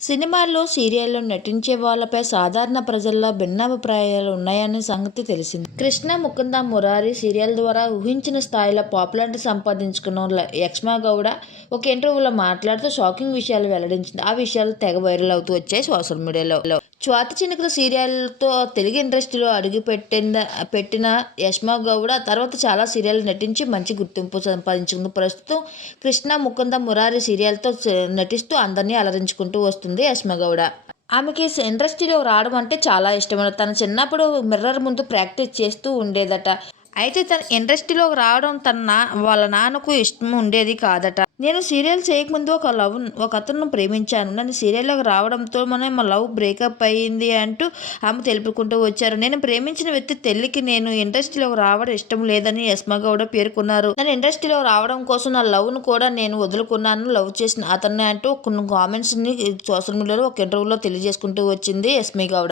సినిమాల్లో సీరియల్లో నటించే వాళ్ళపై సాధారణ ప్రజల్లో భిన్నాభిప్రాయాలు ఉన్నాయనే సంగతి తెలిసింది. కృష్ణ ముకుంద మురారి సీరియల్ ద్వారా ఊహించిన స్థాయిలో పాపులారిటీ సంపాదించుకున్న ల- యక్ష్మా గౌడ ఒక ఇంటర్వ్యూలో మాట్లాడుతూ షాకింగ్ విషయాలు వెల్లడించింది. ఆ విషయాలు తెగ వైరల్ అవుతూ వచ్చాయి సోషల్ మీడియాలో. స్వాతి చినుకుల సీరియల్తో తెలుగు ఇండస్ట్రీలో అడుగుపెట్టిన పెట్టిన యష్మా గౌడ తర్వాత చాలా సీరియల్ నటించి మంచి గుర్తింపు సంపాదించుకుంది. ప్రస్తుతం కృష్ణ ముకుంద మురారి సీరియల్తో నటిస్తూ అందరినీ అలరించుకుంటూ వస్తుంది యష్మా గౌడ. ఆమెకి ఇండస్ట్రీలో రావడం అంటే చాలా ఇష్టం తన చిన్నప్పుడు మిర్రర్ ముందు ప్రాక్టీస్ చేస్తూ ఉండేదట. అయితే తన ఇండస్ట్రీలో రావడం తన నా వాళ్ళ నాన్నకు ఇష్టం ఉండేది కాదట. నేను సీరియల్ చేయకముందు ఒక లవ్ ఒక అతను ప్రేమించాను. నన్ను సీరియల్లోకి రావడంతో మన మా లవ్ బ్రేకప్ అయ్యింది అంటూ ఆమె తెలుపుకుంటూ వచ్చారు. నేను ప్రేమించిన వ్యక్తి తెల్లికి నేను ఇండస్ట్రీలోకి రావడం ఇష్టం లేదని యస్మా గౌడ పేర్కొన్నారు. నేను ఇండస్ట్రీలో రావడం కోసం నా లవ్ను కూడా నేను వదులుకున్నాను. లవ్ చేసిన అతన్ని అంటూ కొన్ని కామెంట్స్ని సోషల్ మీడియాలో ఒక ఇంటర్వ్యూలో తెలియజేసుకుంటూ వచ్చింది యస్మి గౌడ.